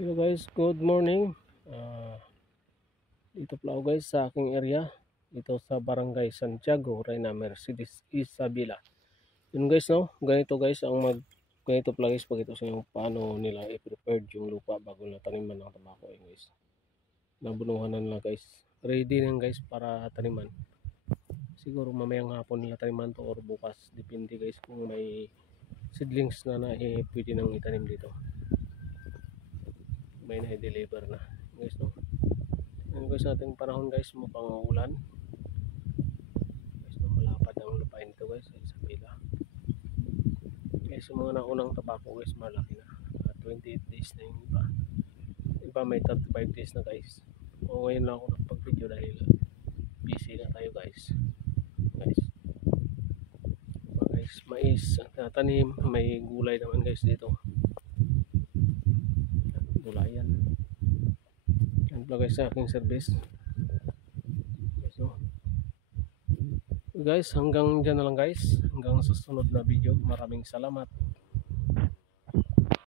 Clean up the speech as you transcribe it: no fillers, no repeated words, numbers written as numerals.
Hello guys, good morning. Ah, Dito pala ako guys sa aking area. Dito sa Barangay Santiago, Reyna, Mercedes, Isabela. Yun guys no, ganito pala guys pag ito sa inyo paano nila i-prepared yung lupa bago na taniman ng tabako guys. Nabunuhan na nila guys. Ready na guys para taniman. Siguro mamayang hapon nila taniman to or bukas. Depende guys kung may seedlings na pwede nang itanim dito. May na-deliver na guys no. Ngayon guys natin panahon guys mukhang ulan guys no, malapad ang lupain nito guys sa Isabela guys. Yung mga naunang tabako guys malaki na 28 days na yung iba may 35 days na guys. O ngayon lang ako nagpag video dahil busy na tayo guys. Guys mais ang tatanim, may gulay naman guys dito, gulayan. Yan pala guys sa aking service guys no. Guys, hanggang dyan na lang guys. Hanggang sa susunod na video. Maraming salamat.